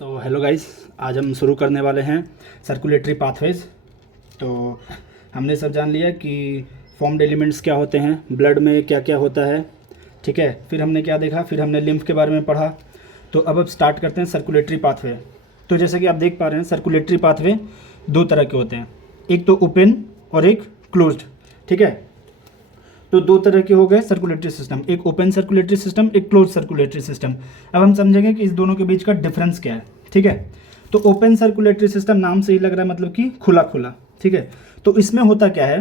तो hello guys, आज हम शुरू करने वाले हैं सर्कुलेटरी पाथवेज। तो हमने सब जान लिया कि फॉर्म्ड एलिमेंट्स क्या होते हैं, ब्लड में क्या क्या होता है, ठीक है। फिर हमने क्या देखा, फिर हमने लिम्फ के बारे में पढ़ा। तो अब स्टार्ट करते हैं सर्कुलेटरी पाथवे। तो जैसे कि आप देख पा रहे हैं, सर्कुलेटरी पाथवे दो तरह के होते हैं, एक तो ओपन और एक क्लोज्ड, ठीक है। तो दो तरह के हो गए सर्कुलेटरी सिस्टम, एक ओपन सर्कुलेटरी सिस्टम, एक क्लोज सर्कुलेटरी सिस्टम। अब हम समझेंगे कि इस दोनों के बीच का डिफरेंस क्या है, ठीक है। तो ओपन सर्कुलेटरी सिस्टम नाम से ही लग रहा है, मतलब कि खुला खुला, ठीक है। तो इसमें होता क्या है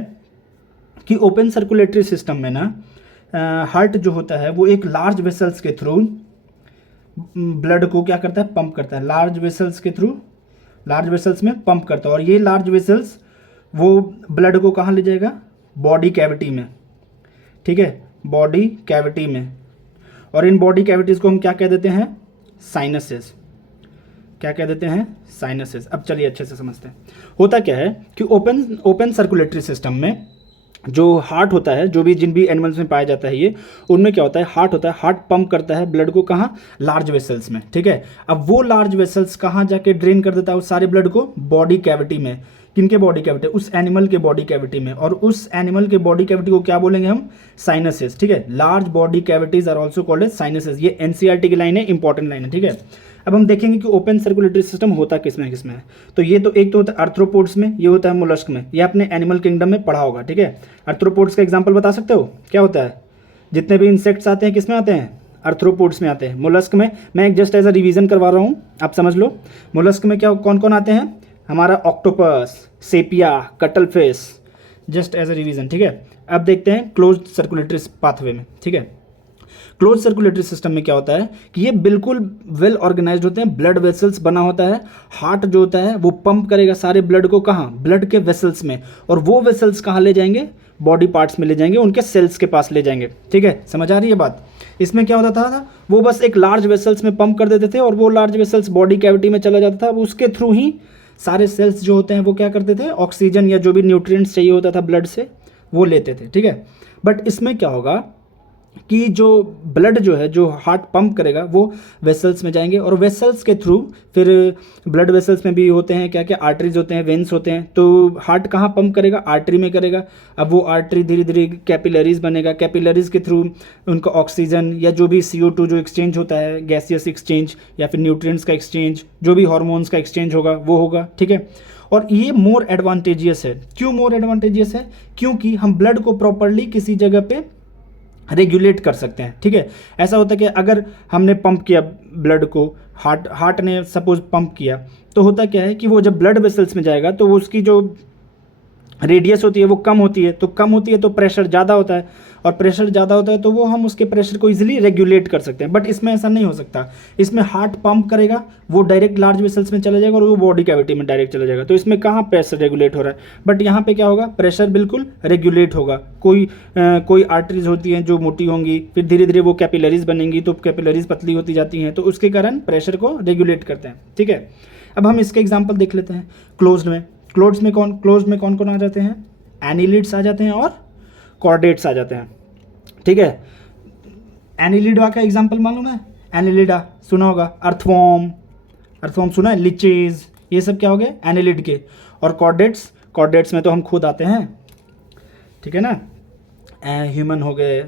कि ओपन सर्कुलेटरी सिस्टम में ना हार्ट जो होता है वो एक लार्ज वेसल्स के थ्रू ब्लड को क्या करता है, पंप करता है। लार्ज वेसल्स के थ्रू, लार्ज वेसल्स में पंप करता है। और ये लार्ज वेसल्स वो ब्लड को कहाँ ले जाएगा, बॉडी कैविटी में, ठीक है, बॉडी कैविटी में। और इन बॉडी कैविटीज़ को हम क्या कह देते हैं, साइनसेस। क्या कह देते हैं, साइनसेस। अब चलिए अच्छे से समझते हैं। होता क्या है कि ओपन सर्कुलेटरी सिस्टम में जो हार्ट होता है, जो भी जिन भी एनिमल्स में पाया जाता है ये, उनमें क्या होता है, हार्ट होता है। हार्ट पंप करता है ब्लड को कहाँ, लार्ज वेसल्स में, ठीक है। अब वो लार्ज वेसल्स कहाँ जाके ड्रेन कर देता है उस सारे ब्लड को, बॉडी कैविटी में। किनके बॉडी कैविटी, उस एनिमल के बॉडी कैविटी में। और उस एनिमल के बॉडी कैविटी को क्या बोलेंगे हम, साइनसेस, ठीक है। Large body cavities are also called as sinuses. ये एनसीईआरटी की लाइन है, इंपॉर्टेंट लाइन है, ठीक है। अब हम देखेंगे कि ओपन सर्कुलेटरी सिस्टम होता किसमें किसमें है। तो ये तो एक तो होता है आर्थ्रोपोड्स में, ये होता है मोलस्क में। ये आपने एनिमल किंगडम में पढ़ा होगा, ठीक है। आर्थ्रोपोड्स का एग्जांपल बता सकते हो क्या होता है, जितने भी इंसेक्ट्स आते हैं किसमें आते हैं, आर्थ्रोपोड्स में आते हैं। मोलस्क में मैं एक जस्ट एज अ रिवीजन करवा रहा हूँ, आप समझ लो। मोलस्क में क्या कौन कौन आते हैं, हमारा octopus, sepia, cuttlefish, just as a revision, ठीक है। अब देखते हैं क्लोज सर्कुलेटरी पाथवे में, ठीक है। क्लोज सर्कुलेटरी सिस्टम में क्या होता है कि ये बिल्कुल वेल ऑर्गेनाइज्ड होते हैं, ब्लड वेसल्स बना होता है। हार्ट जो होता है वो पंप करेगा सारे ब्लड को कहाँ, ब्लड के वेसल्स में। और वो वेसल्स कहाँ ले जाएंगे, बॉडी पार्ट्स में ले जाएंगे, उनके सेल्स के पास ले जाएंगे, ठीक है। समझ आ रही है बात। इसमें क्या होता था, वो बस एक लार्ज वेसल्स में पंप कर देते थे और वो लार्ज वेसल्स बॉडी कैविटी में चला जाता था। अब उसके थ्रू ही सारे सेल्स जो होते हैं वो क्या करते थे, ऑक्सीजन या जो भी न्यूट्रिएंट्स चाहिए होता था ब्लड से वो लेते थे, ठीक है। बट इसमें क्या होगा कि जो ब्लड जो है, जो हार्ट पंप करेगा, वो वेसल्स में जाएंगे। और वेसल्स के थ्रू फिर ब्लड वेसल्स में भी होते हैं क्या क्या, आर्टरीज होते हैं, वेन्स होते हैं। तो हार्ट कहाँ पंप करेगा, आर्टरी में करेगा। अब वो आर्टरी धीरे धीरे कैपिलरीज बनेगा, कैपिलरीज के थ्रू उनका ऑक्सीजन या जो भी CO2 जो एक्सचेंज होता है, गैसियस एक्सचेंज या फिर न्यूट्रिएंट्स का एक्सचेंज, जो भी हार्मोन्स का एक्सचेंज होगा वो होगा, ठीक है। और ये मोर एडवांटेजियस है। क्यों मोर एडवांटेजियस है, क्योंकि हम ब्लड को प्रॉपरली किसी जगह पे रेगुलेट कर सकते हैं, ठीक है। ऐसा होता है कि अगर हमने पंप किया ब्लड को, हार्ट ने सपोज पंप किया, तो होता क्या है कि वो जब ब्लड वेसल्स में जाएगा तो वो उसकी जो रेडियस होती है वो कम होती है। तो कम होती है तो प्रेशर ज़्यादा होता है, और प्रेशर ज़्यादा होता है तो वो हम उसके प्रेशर को इजीली रेगुलेट कर सकते हैं। बट इसमें ऐसा नहीं हो सकता। इसमें हार्ट पंप करेगा, वो डायरेक्ट लार्ज वेसल्स में चला जाएगा और वो बॉडी कैविटी में डायरेक्ट चला जाएगा। तो इसमें कहाँ प्रेशर रेगुलेट हो रहा है, बट यहाँ पे क्या होगा, प्रेशर बिल्कुल रेगुलेट होगा। कोई आर्टरीज होती हैं जो मोटी होंगी, फिर धीरे धीरे वो कैपिलरीज बनेंगी, तो कैपिलरीज पतली होती जाती हैं, तो उसके कारण प्रेशर को रेगुलेट करते हैं, ठीक है। अब हम इसके एग्जाम्पल देख लेते हैं क्लोज्ड में। क्लोज्ड में कौन कौन आ जाते हैं, एनिलिड्स आ जाते हैं और कॉर्डेट्स आ जाते हैं, ठीक है। एनिलिडा का एग्जांपल मालूम है, एनिलिडा सुना होगा, अर्थवॉर्म सुना है, लिचेज, ये सब क्या हो गए, एनिलिड के। और कॉर्डेट्स में तो हम खुद आते हैं, ठीक है ना। ह्यूमन हो गए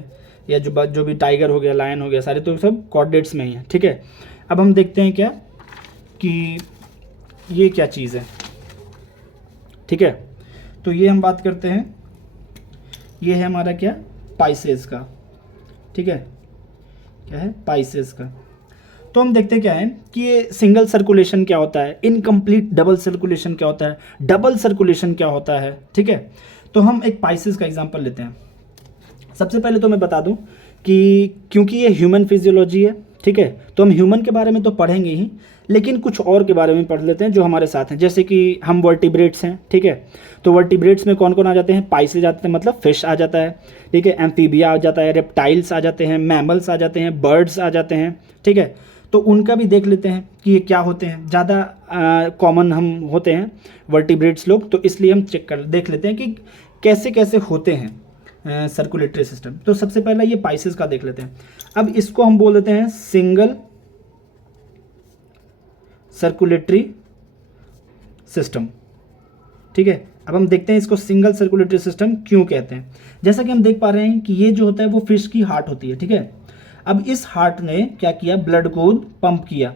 या जो भी टाइगर हो गया, लायन हो गया, सारे तो सब कॉर्डेट्स में ही है, ठीक है। अब हम देखते हैं क्या कि ये क्या चीज़ है, ठीक है। तो ये हम बात करते हैं, ये है हमारा क्या, पाइसेस का, ठीक है। क्या है, पाइसेस का। तो हम देखते क्या है कि ये सिंगल सर्कुलेशन क्या होता है, इनकम्प्लीट डबल सर्कुलेशन क्या होता है, डबल सर्कुलेशन क्या होता है, ठीक है। तो हम एक पाइसेस का एग्जांपल लेते हैं। सबसे पहले तो मैं बता दूं कि क्योंकि ये ह्यूमन फिजियोलॉजी है, ठीक है, तो हम ह्यूमन के बारे में तो पढ़ेंगे ही, लेकिन कुछ और के बारे में पढ़ लेते हैं जो हमारे साथ हैं। जैसे कि हम वर्टिब्रेट्स हैं, ठीक है। तो वर्टिब्रेट्स में कौन कौन आ जाते हैं, पाइसेस आते हैं, मतलब फिश आ जाता है, ठीक है, एम्फीबिया आ जाता है, रेप्टाइल्स आ जाते हैं, मैमल्स आ जाते हैं, बर्ड्स आ जाते हैं, ठीक है। तो उनका भी देख लेते हैं कि ये क्या होते हैं। ज़्यादा कॉमन हम होते हैं वर्टिब्रेट्स लोग, तो इसलिए हम देख लेते हैं कि कैसे कैसे होते हैं सर्कुलेटरी सिस्टम। तो सबसे पहला ये पाइसेस का देख लेते हैं। अब इसको हम बोल देते हैं सर्कुलेटरी सिस्टम। ठीक है, अब हम देखते हैं इसको सिंगल सर्कुलेटरी सिस्टम क्यों कहते हैं। जैसा कि हम देख पा रहे हैं कि ये जो होता है वो फिश की हार्ट होती है। ठीक है, अब इस हार्ट ने क्या किया, ब्लड को पंप किया।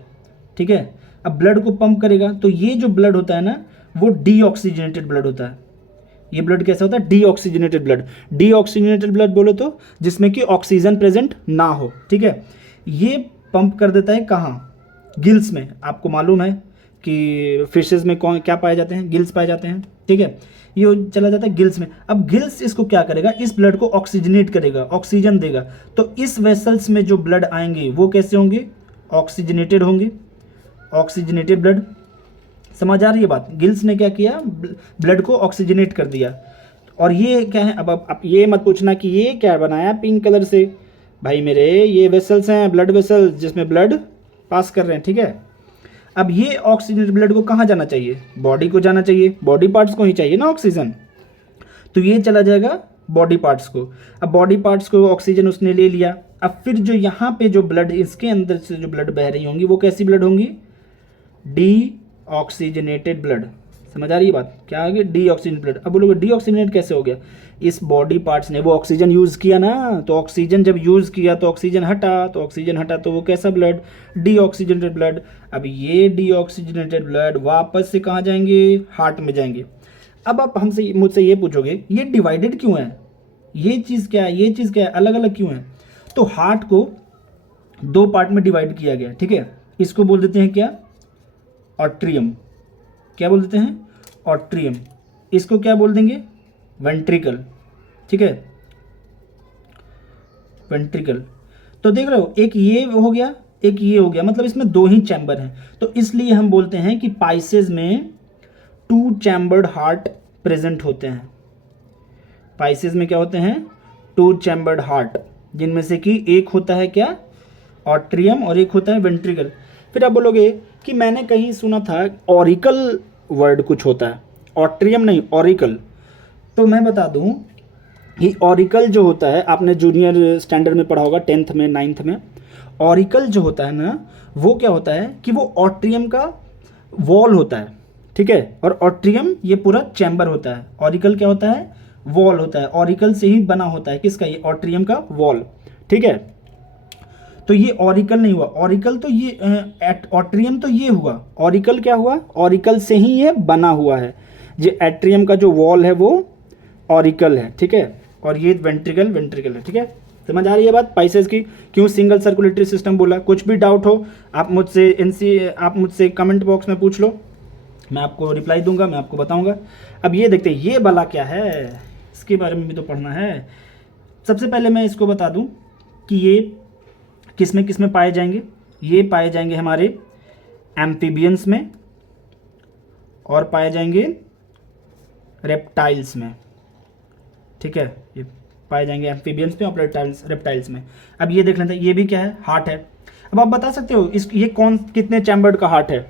ठीक है, अब ब्लड को पंप करेगा तो ये जो ब्लड होता है ना वो डीऑक्सीजनेटेड ब्लड होता है। ये ब्लड कैसा होता है, डीऑक्सीजनेटेड ब्लड। डीऑक्सीजनेटेड ब्लड बोलो तो जिसमें कि ऑक्सीजन प्रेजेंट ना हो। ठीक है, ये पंप कर देता है कहाँ, गिल्स में। आपको मालूम है कि फिशेज में कौन क्या पाए जाते हैं, गिल्स पाए जाते हैं। ठीक है, ये चला जाता है गिल्स में। अब गिल्स इसको क्या करेगा, इस ब्लड को ऑक्सीजनेट करेगा, ऑक्सीजन देगा। तो इस वेसल्स में जो ब्लड आएंगे वो कैसे होंगे, ऑक्सीजनेटेड होंगे, ऑक्सीजनेटेड ब्लड। समझ आ रही है बात, गिल्स ने क्या किया, ब्लड को ऑक्सीजनेट कर दिया। और ये क्या है, अब ये मत पूछना कि ये क्या बनाया पिंक कलर से, भाई मेरे ये वेसल्स हैं, ब्लड वेसल्स जिसमें ब्लड पास कर रहे हैं। ठीक है, अब ये ऑक्सीजनेटेड ब्लड को कहाँ जाना चाहिए, बॉडी को जाना चाहिए, बॉडी पार्ट्स को ही चाहिए ना ऑक्सीजन, तो ये चला जाएगा बॉडी पार्ट्स को। अब बॉडी पार्ट्स को ऑक्सीजन उसने ले लिया। अब फिर जो यहाँ पे जो ब्लड, इसके अंदर से जो ब्लड बह रही होंगी वो कैसी ब्लड होंगी, डीऑक्सीजनेटेड ब्लड। समझ आ रही है बात, क्या आ गया, डीऑक्सीजनेटेड ब्लड। अब बोलोगे डीऑक्सीजनेट कैसे हो गया, इस बॉडी पार्ट्स ने वो ऑक्सीजन यूज़ किया ना, तो ऑक्सीजन जब यूज़ किया तो ऑक्सीजन हटा, तो ऑक्सीजन हटा तो वो कैसा ब्लड, डीऑक्सीजनेटेड ब्लड। अब ये डीऑक्सीजनेटेड ब्लड वापस से कहाँ जाएंगे, हार्ट में जाएंगे। अब आप हमसे मुझसे ये पूछोगे ये डिवाइडेड क्यों है, ये चीज़ क्या है, ये चीज़ क्या है, अलग अलग क्यों है। तो हार्ट को दो पार्ट में डिवाइड किया गया। ठीक है, इसको बोल देते हैं क्या, ऑट्रियम। क्या बोल देते हैं, ऑट्रियम। इसको क्या बोल देंगे, वेंट्रिकल। ठीक है, वेंट्रिकल। तो देख रहे हो, एक ये हो गया, एक ये हो गया, मतलब इसमें दो ही चैम्बर हैं। तो इसलिए हम बोलते हैं कि पाइसेस में 2 चैम्बर्ड हार्ट प्रेजेंट होते हैं। पाइसेस में क्या होते हैं, 2 चैम्बर्ड हार्ट, जिनमें से कि एक होता है क्या, ऑट्रियम, और एक होता है वेंट्रिकल। फिर आप बोलोगे कि मैंने कहीं सुना था ऑरिकल वर्ड कुछ होता है, ऑट्रियम नहीं, ऑरिकल। तो मैं बता दूं, ये ऑरिकल जो होता है, आपने जूनियर स्टैंडर्ड में पढ़ा होगा, 10th में 9th में। ऑरिकल जो होता है ना, वो क्या होता है कि वो ऑट्रियम का वॉल होता है। ठीक है, और ऑट्रियम ये पूरा चैम्बर होता है। ऑरिकल क्या होता है, वॉल होता है, ऑरिकल से ही बना होता है, किसका, ये ऑट्रियम का वॉल। ठीक है, तो ये ऑरिकल नहीं हुआ, ऑरिकल तो ये ऑट्रियम तो ये हुआ, ऑरिकल क्या हुआ, ऑरिकल से ही ये बना हुआ है। जो एट्रियम का जो वॉल है वो ऑरिकल है। ठीक है, और ये वेंट्रिकल वेंट्रिकल है। ठीक है, समझ आ रही है बात, पाइसेस की क्यों सिंगल सर्कुलेटरी सिस्टम बोला। कुछ भी डाउट हो आप मुझसे कमेंट बॉक्स में पूछ लो, मैं आपको रिप्लाई दूंगा, मैं आपको बताऊंगा। अब ये देखते हैं ये वाला क्या है, इसके बारे में भी तो पढ़ना है। सबसे पहले मैं इसको बता दूं कि ये किस में पाए जाएंगे। ये पाए जाएंगे हमारे एम्फीबियंस में, और पाए जाएंगे रेप्टाइल्स में। ठीक है, ये पाए जाएंगे एम्फीबियंस में और रेप्टाइल्स में। अब ये देख लेते हैं, ये भी क्या है, हार्ट है। अब आप बता सकते हो ये कौन कितने चैम्बर्ड का हार्ट है।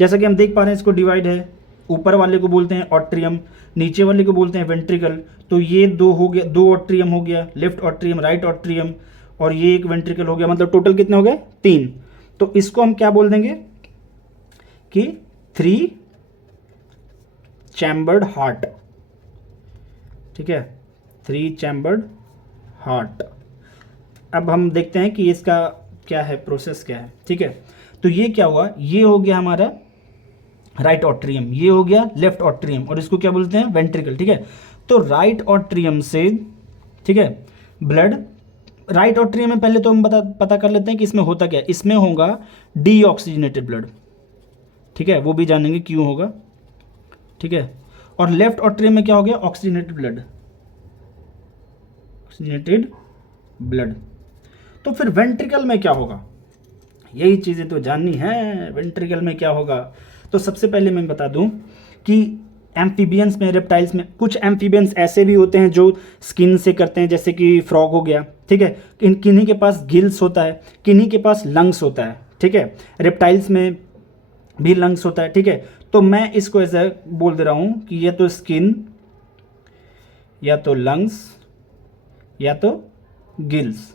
जैसा कि हम देख पा रहे हैं, इसको डिवाइड है, ऊपर वाले को बोलते हैं ऑट्रियम, नीचे वाले को बोलते हैं वेंट्रिकल। तो ये दो हो गया, 2 ऑट्रियम हो गया, लेफ्ट ऑट्रियम, राइट ऑट्रियम, और ये एक वेंट्रिकल हो गया, मतलब टोटल कितने हो गए, 3। तो इसको हम क्या बोल देंगे कि 3 चैम्बर्ड हार्ट। ठीक है, 3 चैम्बर्ड हार्ट। अब हम देखते हैं कि इसका क्या है, प्रोसेस क्या है। ठीक है, तो ये क्या हुआ, ये हो गया हमारा राइट ऑट्रियम, ये हो गया लेफ्ट ऑट्रियम, और इसको क्या बोलते हैं, वेंट्रिकल। ठीक है, तो राइट ऑट्रियम से, ठीक है, ब्लड, राइट ऑट्रियम में पहले तो हम पता कर लेते हैं कि इसमें होता क्या है। इसमें होगा डीऑक्सीजनेटेड ब्लड। ठीक है, वो भी जानेंगे क्यों होगा। ठीक है, और लेफ्ट ऑट्रियम में क्या हो गया, ऑक्सीजनेटेड ब्लड, ऑक्सीजनेटेड ब्लड। तो फिर वेंट्रिकल में क्या होगा, यही चीज़ें तो जाननी है, वेंट्रिकल में क्या होगा। तो सबसे पहले मैं बता दूं कि एम्फीबियंस में, रेप्टाइल्स में, कुछ एम्फीबियंस ऐसे भी होते हैं जो स्किन से करते हैं, जैसे कि फ्रॉग हो गया। ठीक है, किन्हीं के पास गिल्स होता है, किन्हीं के पास लंग्स होता है। ठीक है, रेप्टाइल्स में भी लंग्स होता है। ठीक है, तो मैं इसको ऐसा बोल दे रहा हूँ कि या तो स्किन, या तो लंग्स, या तो गिल्स।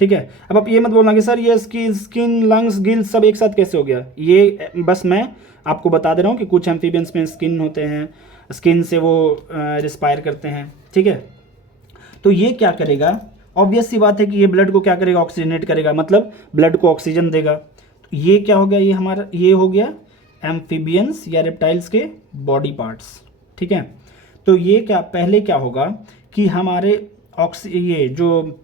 ठीक है। अब आप ये मत बोलना कि सर ये स्किन लंग्स गिल्स सब एक साथ कैसे हो गया, ये बस मैं आपको बता दे रहा हूँ कि कुछ एम्फीबियंस में स्किन होते हैं, स्किन से वो रिस्पायर करते हैं, ठीक है। तो ये क्या करेगा, ऑब्वियस सी बात है कि ये ब्लड को क्या करेगा, ऑक्सीजनेट करेगा, मतलब ब्लड को ऑक्सीजन देगा। तो ये क्या हो गया, ये हमारा ये हो गया एम्फीबियंस या रेप्टाइल्स के बॉडी पार्ट्स, ठीक है। तो ये क्या पहले क्या होगा कि हमारे ये जो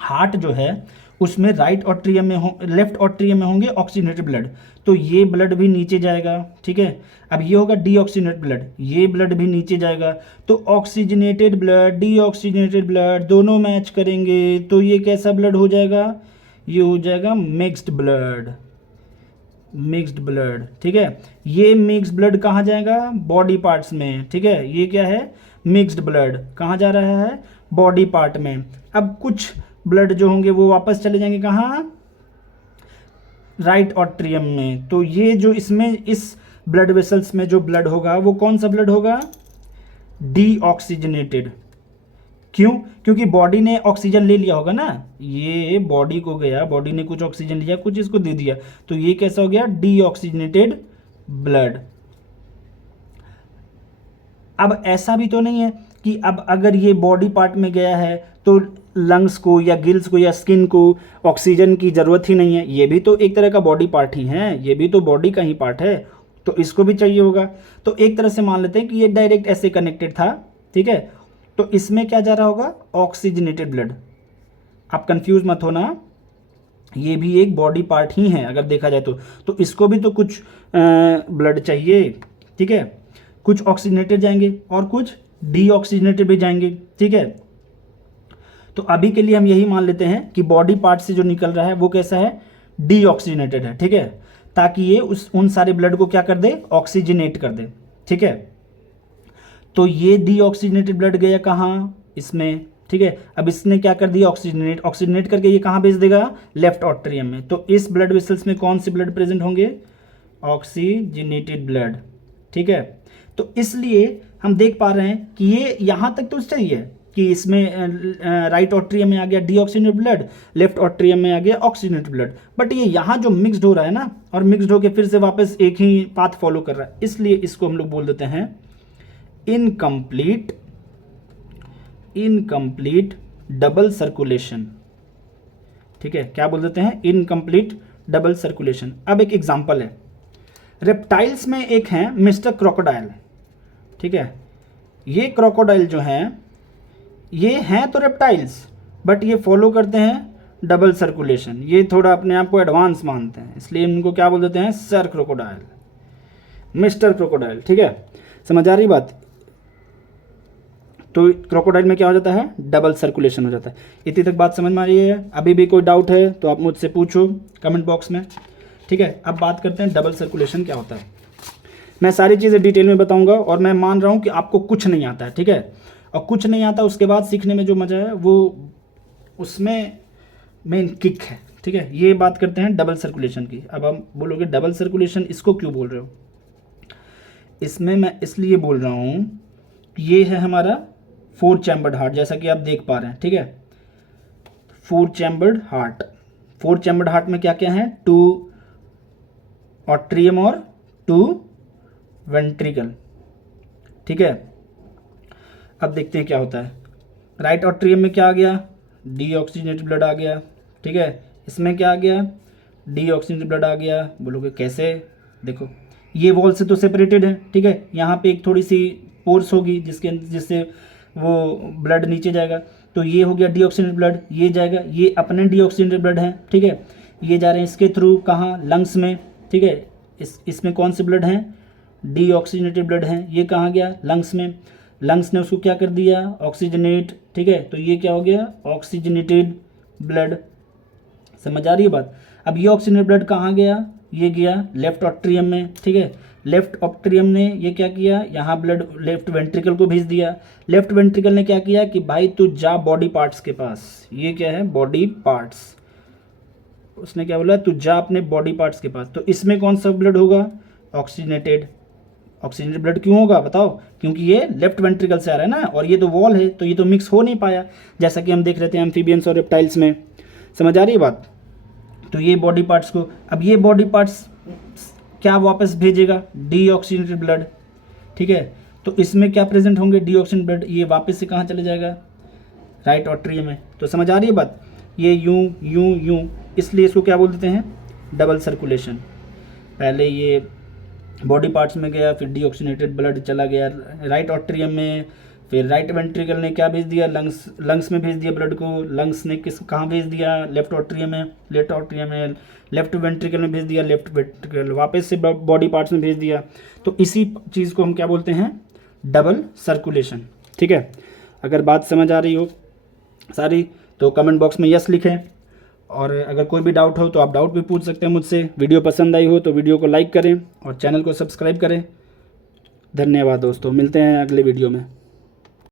हार्ट जो है उसमें राइट ऑट्रियम में लेफ्ट ऑट्रियम में होंगे ऑक्सीजनेटेड ब्लड, तो ये ब्लड भी नीचे जाएगा, ठीक है। अब ये होगा डीऑक्सीजनेटेड ब्लड, ये ब्लड भी नीचे जाएगा, तो ऑक्सीजनेटेड ब्लड डीऑक्सीजनेटेड ब्लड दोनों मैच करेंगे, तो ये कैसा ब्लड हो जाएगा, ये हो जाएगा मिक्स्ड ब्लड, मिक्स्ड ब्लड, ठीक है। ये मिक्स्ड ब्लड कहाँ जाएगा, बॉडी पार्ट्स में, ठीक है। ये क्या है, मिक्स्ड ब्लड कहाँ जा रहा है, बॉडी पार्ट में। अब कुछ ब्लड जो होंगे वो वापस चले जाएंगे कहाँ, राइट ऑट्रियम में। तो ये जो इसमें इस ब्लड वेसल्स में जो ब्लड होगा वो कौन सा ब्लड होगा, डीऑक्सीजनेटेड। क्यों, क्योंकि बॉडी ने ऑक्सीजन ले लिया होगा ना, ये बॉडी को गया, बॉडी ने कुछ ऑक्सीजन लिया, कुछ इसको दे दिया, तो ये कैसा हो गया, डीऑक्सीजनेटेड ब्लड। अब ऐसा भी तो नहीं है कि अब अगर ये बॉडी पार्ट में गया है तो लंग्स को या गिल्स को या स्किन को ऑक्सीजन की ज़रूरत ही नहीं है, ये भी तो एक तरह का बॉडी पार्ट ही है, ये भी तो बॉडी का ही पार्ट है, तो इसको भी चाहिए होगा। तो एक तरह से मान लेते हैं कि ये डायरेक्ट ऐसे कनेक्टेड था, ठीक है। तो इसमें क्या जा रहा होगा, ऑक्सीजनेटेड ब्लड। आप कंफ्यूज मत होना, ये भी एक बॉडी पार्ट ही है अगर देखा जाए तो इसको भी तो कुछ ब्लड चाहिए, ठीक है। कुछ ऑक्सीजनेटेड जाएंगे और कुछ डीऑक्सीजनेटेड भी जाएंगे, ठीक है। तो अभी के लिए हम यही मान लेते हैं कि बॉडी पार्ट से जो निकल रहा है वो कैसा है, डीऑक्सीजनेटेड है, ठीक है, ताकि ये उन सारे ब्लड को क्या कर दे, ऑक्सीजनेट कर दे, ठीक है। तो ये डीऑक्सीजनेटेड ब्लड गया कहाँ, इसमें, ठीक है। अब इसने क्या कर दिया, ऑक्सीजनेट करके ये कहाँ भेज देगा, लेफ्ट ऑट्रियम में। तो इस ब्लड वेसल्स में कौन से ब्लड प्रेजेंट होंगे, ऑक्सीजनेटेड ब्लड, ठीक है। तो इसलिए हम देख पा रहे हैं कि ये यहाँ तक तो सही है कि इसमें राइट ऑट्रियम में आ गया डीऑक्सीजनेटेड ब्लड, लेफ्ट ऑट्रियम में आ गया ऑक्सीजनेटेड ब्लड, बट ये यहाँ जो मिक्सड हो रहा है ना, और मिक्सड होकर फिर से वापस एक ही पाथ फॉलो कर रहा है, इसलिए इसको हम लोग बोल देते हैं इनकम्प्लीट डबल सर्कुलेशन, ठीक है। क्या बोल देते हैं, इनकम्प्लीट डबल सर्कुलेशन। अब एक एग्जांपल है, रेप्टाइल्स में एक है मिस्टर क्रोकोडाइल, ठीक है। ये क्रोकोडाइल जो हैं ये हैं तो रेप्टाइल्स, बट ये फॉलो करते हैं डबल सर्कुलेशन, ये थोड़ा अपने आप को एडवांस मानते हैं, इसलिए इनको क्या बोल देते हैं, सर क्रोकोडाइल, मिस्टर क्रोकोडाइल, ठीक है। समझ आ रही बात। तो क्रोकोडाइल में क्या हो जाता है, डबल सर्कुलेशन हो जाता है। इतनी तक बात समझ में आ रही है, अभी भी कोई डाउट है तो आप मुझसे पूछो कमेंट बॉक्स में, ठीक है। अब बात करते हैं डबल सर्कुलेशन क्या होता है। मैं सारी चीज़ें डिटेल में बताऊंगा और मैं मान रहा हूं कि आपको कुछ नहीं आता है, ठीक है। और कुछ नहीं आता उसके बाद सीखने में जो मज़ा है वो उसमें मेन किक है, ठीक है। ये बात करते हैं डबल सर्कुलेशन की। अब हम बोलोगे डबल सर्कुलेशन इसको क्यों बोल रहे हो, इसमें मैं इसलिए बोल रहा हूँ कि ये है हमारा 4 चैम्बर्ड हार्ट, जैसा कि आप देख पा रहे हैं, ठीक है। 4 चैम्बर्ड हार्ट, 4 चैम्बर्ड हार्ट में क्या क्या है, 2 ऑट्रियम और 2 वेंट्रिकल, ठीक है। अब देखते हैं क्या होता है, राइट ऑट्रियम में क्या आ गया, डीऑक्सीजनेटेड ब्लड आ गया, ठीक है। इसमें क्या आ गया, डीऑक्सीजनेटेड ब्लड आ गया। बोलोगे कैसे, देखो ये वॉल से तो सेपरेटेड है, ठीक है। यहाँ पे एक थोड़ी सी पोर्स होगी जिससे वो ब्लड नीचे जाएगा, तो ये हो गया डीऑक्सीजनेटेड ब्लड, ये जाएगा, ये अपने डीऑक्सीजनेटेड ब्लड है, ठीक है। ये जा रहे हैं इसके थ्रू कहाँ, लंग्स में, ठीक है। इसमें कौन से ब्लड हैं, डीऑक्सीजनेटेड ब्लड हैं, ये कहाँ गया, लंग्स में। लंग्स ने उसको क्या कर दिया, ऑक्सीजनेट, ठीक है। तो ये क्या हो गया, ऑक्सीजनेटेड ब्लड। समझ आ रही है बात। अब ये ऑक्सीजनेटेड ब्लड कहाँ गया, ये गया लेफ्ट ऑट्रियम में, ठीक है। लेफ्ट ऑट्रियम ने ये क्या किया, यहाँ ब्लड लेफ्ट वेंट्रिकल को भेज दिया। लेफ्ट वेंट्रिकल ने क्या किया कि भाई तू जा बॉडी पार्ट्स के पास, ये क्या है, बॉडी पार्ट्स। उसने क्या बोला, तू जा अपने बॉडी पार्ट्स के पास। तो इसमें कौन सा ब्लड होगा, ऑक्सीजनेटेड। ऑक्सीजनेटेड ब्लड क्यों होगा बताओ, क्योंकि ये लेफ्ट वेंट्रिकल से आ रहा है ना, और ये तो वॉल है, तो ये तो मिक्स हो नहीं पाया, जैसा कि हम देख रहे थे एम्फीबियंस और रेप्टाइल्स में। समझ आ रही है बात। तो ये बॉडी पार्ट्स को, अब ये बॉडी पार्ट्स क्या वापस भेजेगा, डीऑक्सीजनेटेड ब्लड, ठीक है। तो इसमें क्या प्रेजेंट होंगे, डीऑक्सीजन ब्लड, ये वापस से कहाँ चले जाएगा, राइट ऑट्रियम में। तो समझ आ रही है बात, ये यूं यूं यूं, इसलिए इसको क्या बोल देते हैं, डबल सर्कुलेशन। पहले ये बॉडी पार्ट्स में गया, फिर डीऑक्सीजनेटेड ब्लड चला गया राइट ऑट्रियम में, फिर राइट वेंट्रिकल ने क्या भेज दिया, लंग्स में भेज दिया ब्लड को, लंग्स ने कहाँ भेज दिया, लेफ्ट ऑट्रियम में, लेफ्ट वेंट्रिकल में भेज दिया, लेफ्ट वेंट्रिकल वापस से बॉडी पार्ट्स में भेज दिया। तो इसी चीज़ को हम क्या बोलते हैं, डबल सर्कुलेशन, ठीक है। अगर बात समझ आ रही हो सारी तो कमेंट बॉक्स में यस लिखें, और अगर कोई भी डाउट हो तो आप डाउट भी पूछ सकते हैं मुझसे। वीडियो पसंद आई हो तो वीडियो को लाइक करें और चैनल को सब्सक्राइब करें। धन्यवाद दोस्तों, मिलते हैं अगले वीडियो में।